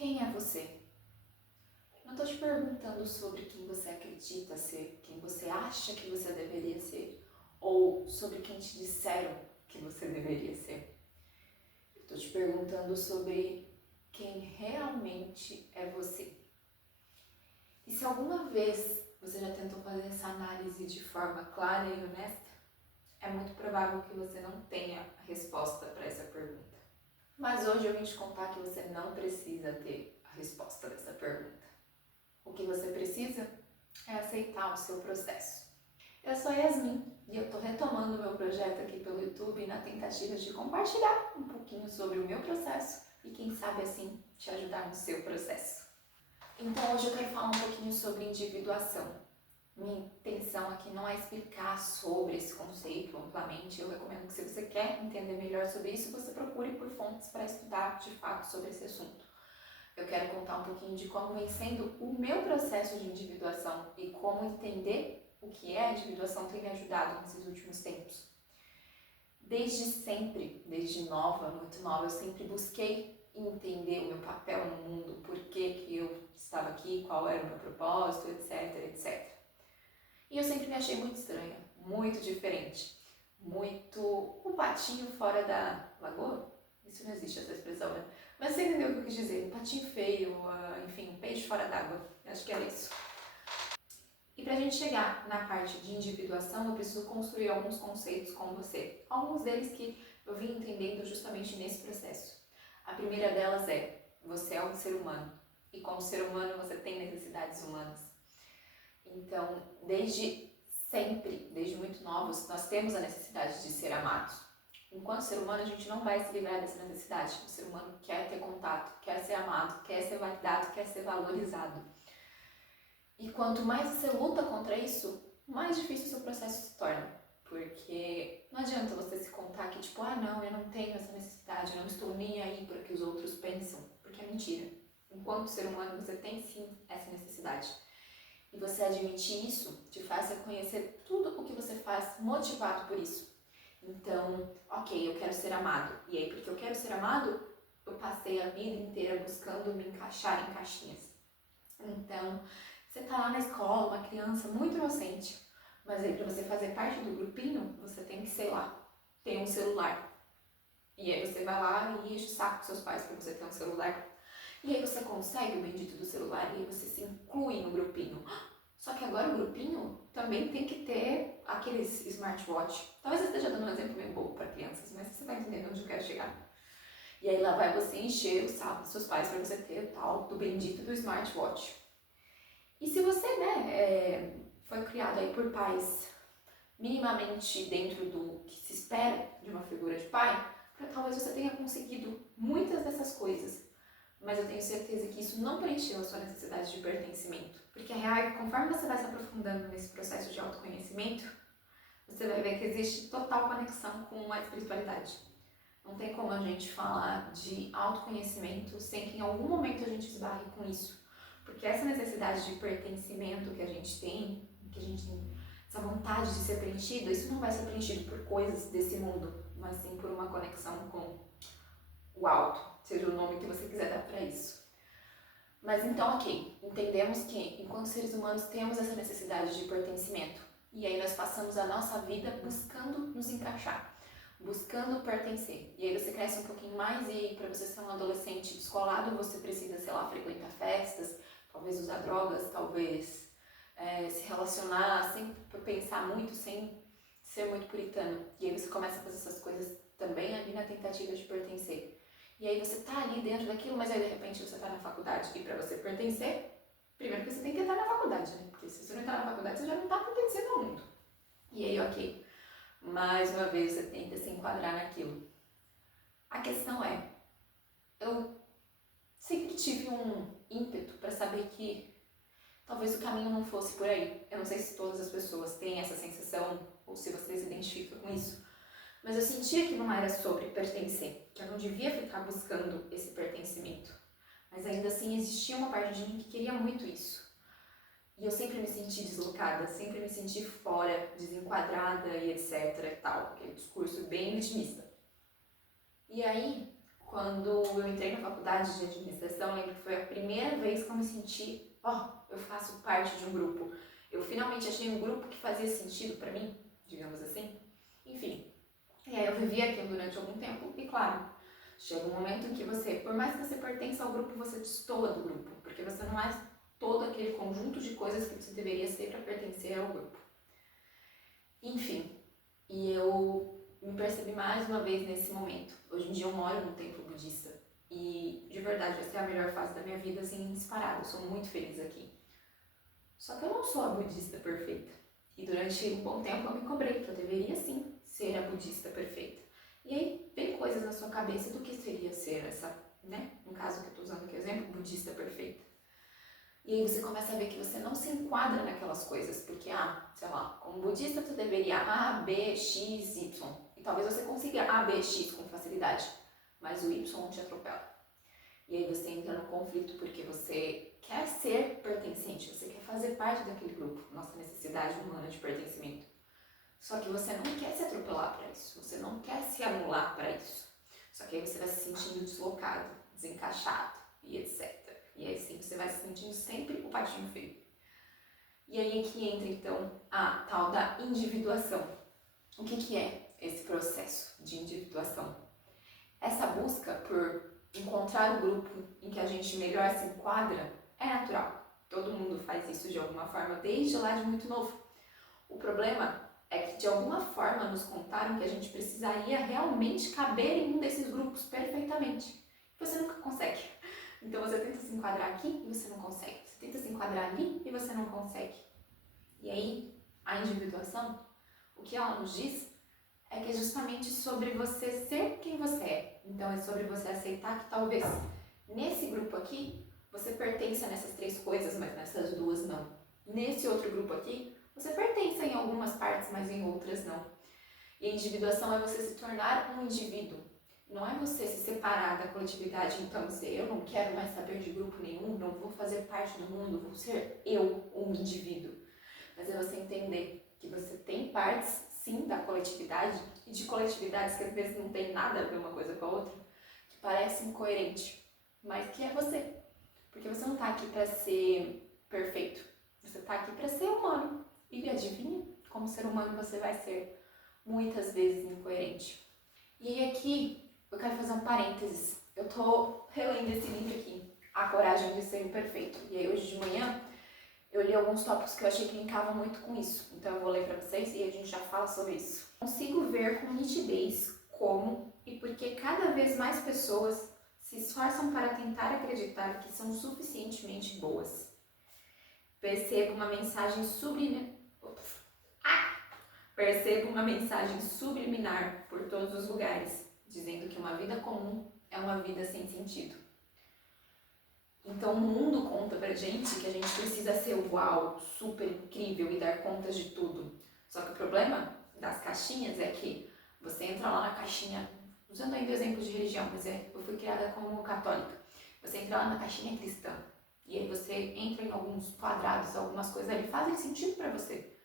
Quem é você? Não estou te perguntando sobre quem você acredita ser, quem você acha que você deveria ser, ou sobre quem te disseram que você deveria ser. Estou te perguntando sobre quem realmente é você. E se alguma vez você já tentou fazer essa análise de forma clara e honesta, é muito provável que você não tenha a resposta para essa pergunta. Mas hoje eu vim te contar que você não precisa ter a resposta dessa pergunta. O que você precisa é aceitar o seu processo. Eu sou Yasmin e eu estou retomando o meu projeto aqui pelo YouTube na tentativa de compartilhar um pouquinho sobre o meu processo e quem sabe assim te ajudar no seu processo. Então hoje eu quero falar um pouquinho sobre individuação. Minha intenção aqui não é explicar sobre esse conceito amplamente. Eu recomendo que, se você quer entender melhor sobre isso, você procure por fontes para estudar de fato sobre esse assunto. Eu quero contar um pouquinho de como vem sendo o meu processo de individuação e como entender o que é a individuação tem me ajudado nesses últimos tempos. Desde sempre, desde nova, muito nova, eu sempre busquei entender o meu papel no mundo, por que eu estava aqui, qual era o meu propósito, etc, etc. E eu sempre me achei muito estranha, muito diferente, muito um patinho fora da lagoa. Isso não existe, essa expressão, né? Mas você entendeu o que eu quis dizer, um patinho feio, enfim, um peixe fora d'água. Acho que era isso. E pra gente chegar na parte de individuação, eu preciso construir alguns conceitos com você. Alguns deles que eu vim entendendo justamente nesse processo. A primeira delas é, você é um ser humano. E como ser humano, você tem necessidades humanas. Então, desde sempre, desde muito novos, nós temos a necessidade de ser amados. Enquanto ser humano, a gente não vai se livrar dessa necessidade. O ser humano quer ter contato, quer ser amado, quer ser validado, quer ser valorizado. E quanto mais você luta contra isso, mais difícil o seu processo se torna. Porque não adianta você se contar que tipo, não, eu não tenho essa necessidade, eu não estou nem aí para o que os outros pensam. Porque é mentira. Enquanto ser humano, você tem sim essa necessidade. E você admitir isso te faz reconhecer tudo o que você faz motivado por isso. Então, ok, eu quero ser amado. E aí, porque eu quero ser amado, eu passei a vida inteira buscando me encaixar em caixinhas. Então, você tá lá na escola, uma criança muito inocente, mas aí para você fazer parte do grupinho, você tem que, sei lá, ter um celular. E aí você vai lá e enche o saco dos seus pais para você ter um celular. E aí você consegue o bendito do celular e aí você se inclui no grupinho. Só que agora o grupinho também tem que ter aqueles smartwatch. Talvez eu esteja dando um exemplo meio bobo para crianças, mas você vai entendendo onde eu quero chegar. E aí lá vai você encher o saco dos seus pais para você ter o tal do bendito do smartwatch. E se você, foi criado aí por pais minimamente dentro do que se espera de uma figura de pai, talvez você tenha conseguido muitas dessas coisas. Mas eu tenho certeza que isso não preencheu a sua necessidade de pertencimento. Porque a real é que conforme você vai se aprofundando nesse processo de autoconhecimento, você vai ver que existe total conexão com a espiritualidade. Não tem como a gente falar de autoconhecimento sem que em algum momento a gente esbarre com isso. Porque essa necessidade de pertencimento que a gente tem essa vontade de ser preenchido, isso não vai ser preenchido por coisas desse mundo, mas sim por uma conexão com o alto, seja o nome que você quiser dar para isso. Mas então, ok, entendemos que enquanto seres humanos temos essa necessidade de pertencimento. E aí nós passamos a nossa vida buscando nos encaixar, buscando pertencer. E aí você cresce um pouquinho mais e para você ser um adolescente descolado, você precisa, sei lá, frequentar festas, talvez usar drogas, talvez se relacionar sem pensar muito, sem ser muito puritano. E aí você começa a fazer essas coisas também ali na tentativa de pertencer. E aí você tá ali dentro daquilo, mas aí de repente você tá na faculdade. E pra você pertencer, primeiro que você tem que estar na faculdade, né? Porque se você não entrar na faculdade, você já não tá pertencendo ao mundo. E aí, ok, mais uma vez você tenta se enquadrar naquilo. A questão é, eu sempre tive um ímpeto para saber que talvez o caminho não fosse por aí. Eu não sei se todas as pessoas têm essa sensação ou se você se identifica com isso. Mas eu sentia que não era sobre pertencer, que eu não devia ficar buscando esse pertencimento. Mas ainda assim existia uma parte de mim que queria muito isso. E eu sempre me senti deslocada, sempre me senti fora, desenquadrada e etc e tal. Aquele discurso bem vitimista. E aí, Quando eu entrei na faculdade de administração, eu lembro que foi a primeira vez que eu me senti, eu faço parte de um grupo. Eu finalmente achei um grupo que fazia sentido pra mim, digamos assim. Enfim, e aí eu vivi aquilo durante algum tempo e, claro, chega um momento em que você, por mais que você pertença ao grupo, você destoa do grupo, porque você não é todo aquele conjunto de coisas que você deveria ser para pertencer ao grupo. Enfim, e eu me percebi mais uma vez nesse momento. Hoje em dia eu moro num templo budista e, de verdade, essa é a melhor fase da minha vida, assim, disparada. Eu sou muito feliz aqui. Só que eu não sou a budista perfeita. E durante um bom tempo eu me cobrei que eu deveria, sim, ser a budista perfeita. E aí vem coisas na sua cabeça do que seria ser essa, né? No caso que eu tô usando aqui exemplo, budista perfeita. E aí você começa a ver que você não se enquadra naquelas coisas, porque, sei lá, como budista você deveria A, B, X, Y. E talvez você consiga A, B, X com facilidade, mas o Y te atropela. E aí você entra no conflito porque você quer ser pertencente, você quer fazer parte daquele grupo, nossa necessidade humana de pertencimento. Só que você não quer se atropelar para isso, você não quer se anular para isso. Só que aí você vai se sentindo deslocado, desencaixado e etc. E aí sim você vai se sentindo sempre o patinho feio. E aí é que entra então a tal da individuação. O que é esse processo de individuação? Essa busca por encontrar o grupo em que a gente melhor se enquadra é natural. Todo mundo faz isso de alguma forma desde lá de muito novo. O problema é que de alguma forma nos contaram que a gente precisaria realmente caber em um desses grupos perfeitamente. Você nunca consegue. Então você tenta se enquadrar aqui e você não consegue. Você tenta se enquadrar ali e você não consegue. E aí, a individuação, o que ela nos diz é que é justamente sobre você ser quem você é. Então é sobre você aceitar que talvez nesse grupo aqui você pertença nessas 3 coisas, mas nessas 2 não. Nesse outro grupo aqui, você pertence em algumas partes, mas em outras não. E a individuação é você se tornar um indivíduo. Não é você se separar da coletividade, então dizer, eu não quero mais saber de grupo nenhum, não vou fazer parte do mundo, vou ser eu, um indivíduo. Mas é você entender que você tem partes, sim, da coletividade, e de coletividades que às vezes não tem nada a ver uma coisa com a outra, que parecem incoerentes, mas que é você. Porque você não está aqui para ser perfeito, você está aqui para ser humano. E adivinha, como ser humano você vai ser muitas vezes incoerente. E aqui eu quero fazer um parênteses. Eu tô relendo esse livro aqui, A Coragem de Ser Imperfeito. E aí hoje de manhã eu li alguns tópicos que eu achei que linkavam muito com isso. Então eu vou ler para vocês e a gente já fala sobre isso. Consigo ver com nitidez como e por que cada vez mais pessoas se esforçam para tentar acreditar que são suficientemente boas. Percebo uma mensagem subliminar por todos os lugares, dizendo que uma vida comum é uma vida sem sentido. Então o mundo conta pra gente que a gente precisa ser uau, super incrível e dar conta de tudo. Só que o problema das caixinhas é que você entra lá na caixinha, usando ainda o exemplo de religião, mas eu fui criada como católica. Você entra lá na caixinha cristã e aí você entra em alguns quadrados, algumas coisas ali fazem sentido pra você.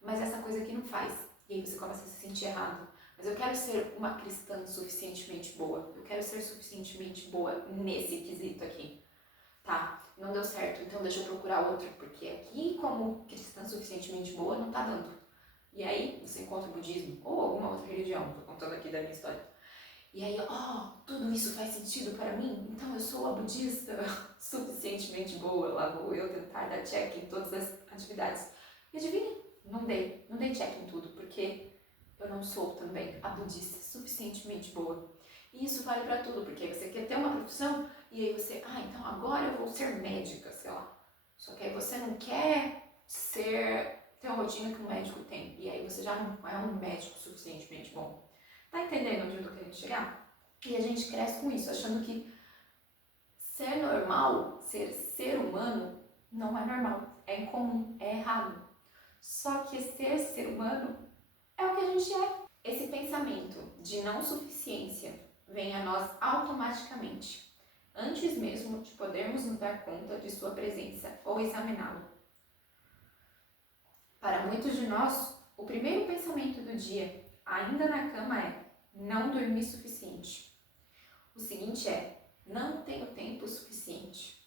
Mas essa coisa aqui não faz. E aí você começa a se sentir errado. Mas eu quero ser uma cristã suficientemente boa. Eu quero ser suficientemente boa nesse quesito aqui. Tá, não deu certo, então deixa eu procurar outro. Porque aqui, como cristã suficientemente boa, não tá dando. E aí você encontra o budismo ou alguma outra religião. Tô contando aqui da minha história. E aí, tudo isso faz sentido para mim? Então eu sou a budista suficientemente boa. Lá vou eu tentar dar check em todas as atividades. E adivinha? Não dei check em tudo, porque eu não sou também a budista suficientemente boa. E isso vale pra tudo, porque você quer ter uma profissão e aí você, então agora eu vou ser médica, sei lá. Só que aí você não quer ter a rotina que um médico tem, e aí você já não é um médico suficientemente bom. Tá entendendo onde eu tô querendo chegar? E a gente cresce com isso, achando que ser normal, ser humano, não é normal, é incomum, é errado. Só que ser humano é o que a gente é. Esse pensamento de não suficiência vem a nós automaticamente, antes mesmo de podermos nos dar conta de sua presença ou examiná-lo. Para muitos de nós, o primeiro pensamento do dia, ainda na cama, é: não dormi suficiente. O seguinte é: não tenho tempo suficiente.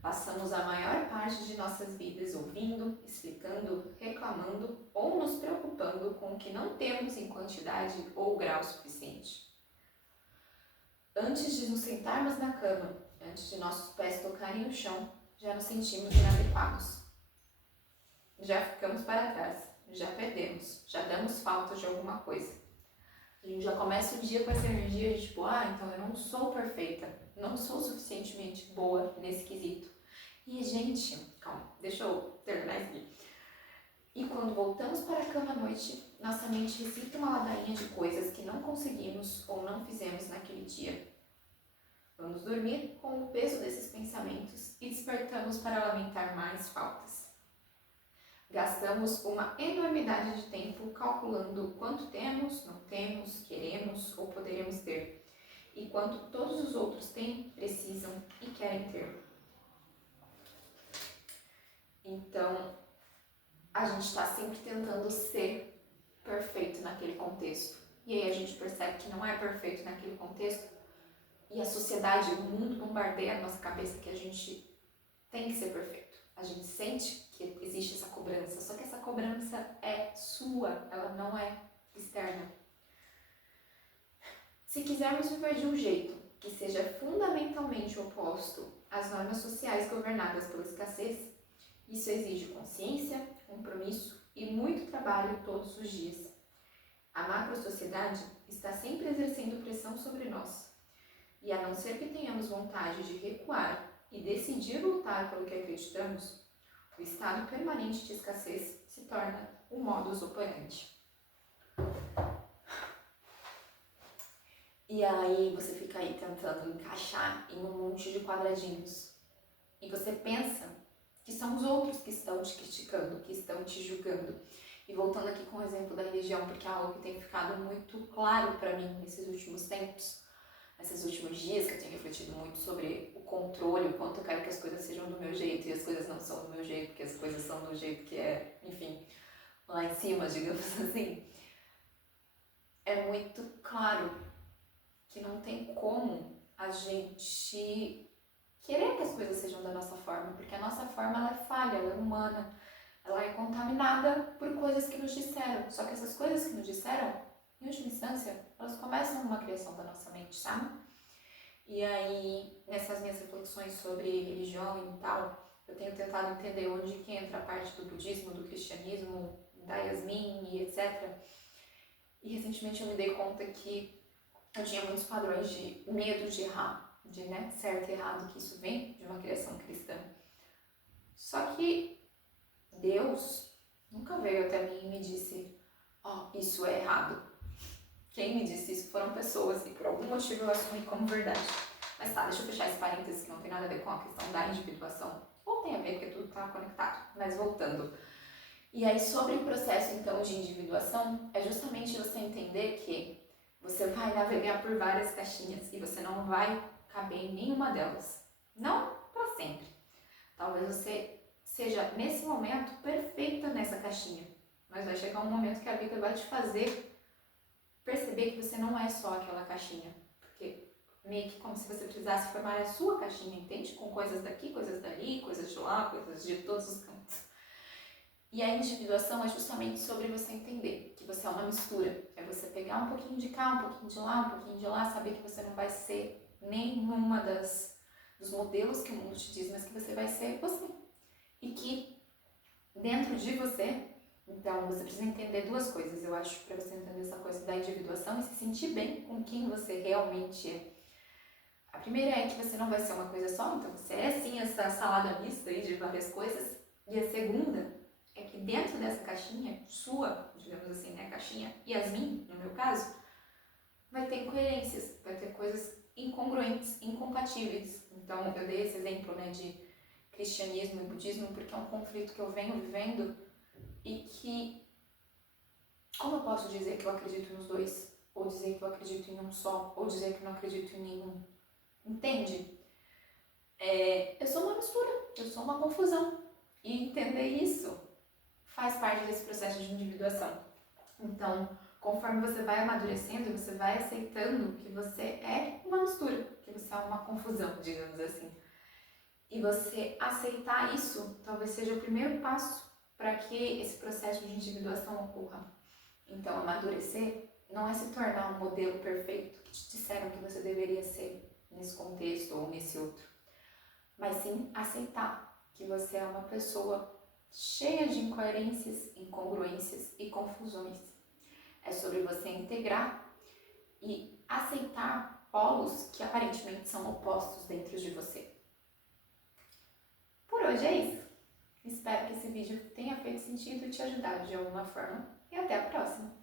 Passamos a maior parte de nossas vidas ouvindo, explicando, reclamando ou nos preocupando com o que não temos em quantidade ou grau suficiente. Antes de nos sentarmos na cama, antes de nossos pés tocarem o chão, já nos sentimos inadequados. Já ficamos para trás, já perdemos, já damos falta de alguma coisa. A gente já começa o dia com essa energia de tipo, então eu não sou perfeita, não sou suficientemente boa nesse quesito. E gente, calma, deixa eu terminar isso aqui. E quando voltamos para a cama à noite, nossa mente recita uma ladainha de coisas que não conseguimos ou não fizemos naquele dia. Vamos dormir com o peso desses pensamentos e despertamos para lamentar mais faltas. Gastamos uma enormidade de tempo calculando quanto temos, não temos, queremos ou poderemos ter, e quanto todos os outros têm, precisam e querem ter. Então, a gente está sempre tentando ser perfeito naquele contexto. E aí a gente percebe que não é perfeito naquele contexto. E a sociedade, o mundo bombardeia a nossa cabeça que a gente tem que ser perfeito. A gente sente que existe essa cobrança, só que essa cobrança é sua, ela não é externa. Se quisermos viver de um jeito que seja fundamentalmente oposto às normas sociais governadas pela escassez, isso exige consciência, compromisso e muito trabalho todos os dias. A macro-sociedade está sempre exercendo pressão sobre nós. E a não ser que tenhamos vontade de recuar e decidir lutar pelo que acreditamos, o estado permanente de escassez se torna o modus operandi. E aí você fica aí tentando encaixar em um monte de quadradinhos. E você pensa que são os outros que estão te criticando, que estão te julgando. E voltando aqui com o exemplo da religião, porque é algo que tem ficado muito claro para mim nesses últimos tempos, nesses últimos dias, que eu tenho refletido muito sobre o controle, o quanto eu quero que as coisas sejam do meu jeito e as coisas não são do meu jeito, porque as coisas são do jeito que é, enfim, lá em cima, digamos assim. É muito claro que não tem como a gente querer que as coisas sejam da nossa forma, porque a nossa forma ela é falha, ela é humana, ela é contaminada por coisas que nos disseram. Só que essas coisas que nos disseram, em última instância, elas começam numa criação da nossa mente, sabe? E aí, nessas minhas reflexões sobre religião e tal, eu tenho tentado entender onde que entra a parte do budismo, do cristianismo, da Yasmin e etc. E recentemente eu me dei conta que eu tinha muitos padrões de medo de errar, de certo e errado, que isso vem de uma criação cristã. Só que Deus nunca veio até mim e me disse, isso é errado. Quem me disse isso foram pessoas e por algum motivo eu assumi como verdade. Mas tá, deixa eu fechar esse parênteses que não tem nada a ver com a questão da individuação. Ou tem a ver porque tudo tá conectado, mas voltando. E aí sobre o processo então de individuação, é justamente você entender que você vai navegar por várias caixinhas e você não vai caber em nenhuma delas. Não para sempre. Talvez você seja nesse momento perfeita nessa caixinha, mas vai chegar um momento que a vida vai te fazer perceber que você não é só aquela caixinha, porque meio que como se você precisasse formar a sua caixinha, entende? Com coisas daqui, coisas dali, coisas de lá, coisas de todos os cantos. E a individuação é justamente sobre você entender que você é uma mistura, é você pegar um pouquinho de cá, um pouquinho de lá, um pouquinho de lá, saber que você não vai ser nenhuma dos modelos que o mundo te diz, mas que você vai ser você. E que dentro de você, então você precisa entender duas coisas, eu acho, para você entender essa coisa da individuação e se sentir bem com quem você realmente é. A primeira é que você não vai ser uma coisa só, então você é sim essa salada mista aí de várias coisas. E a segunda é que dentro dessa caixinha, sua, digamos assim, né, caixinha Yasmin, no meu caso, vai ter incoerências, vai ter coisas incongruentes, incompatíveis. Então eu dei esse exemplo, né, de cristianismo e budismo, porque é um conflito que eu venho vivendo e que, como eu posso dizer que eu acredito nos dois? Ou dizer que eu acredito em um só? Ou dizer que não acredito em nenhum? Entende? Eu sou uma mistura, eu sou uma confusão. E entender isso faz parte desse processo de individuação. Então, conforme você vai amadurecendo, você vai aceitando que você é uma mistura, que você é uma confusão, digamos assim. E você aceitar isso talvez seja o primeiro passo para que esse processo de individuação ocorra. Então, amadurecer não é se tornar um modelo perfeito que te disseram que você deveria ser nesse contexto ou nesse outro, mas sim aceitar que você é uma pessoa cheia de incoerências, incongruências e confusões. É sobre você integrar e aceitar polos que aparentemente são opostos dentro de você. Por hoje é isso. Espero que esse vídeo tenha feito sentido e te ajudado de alguma forma. E até a próxima!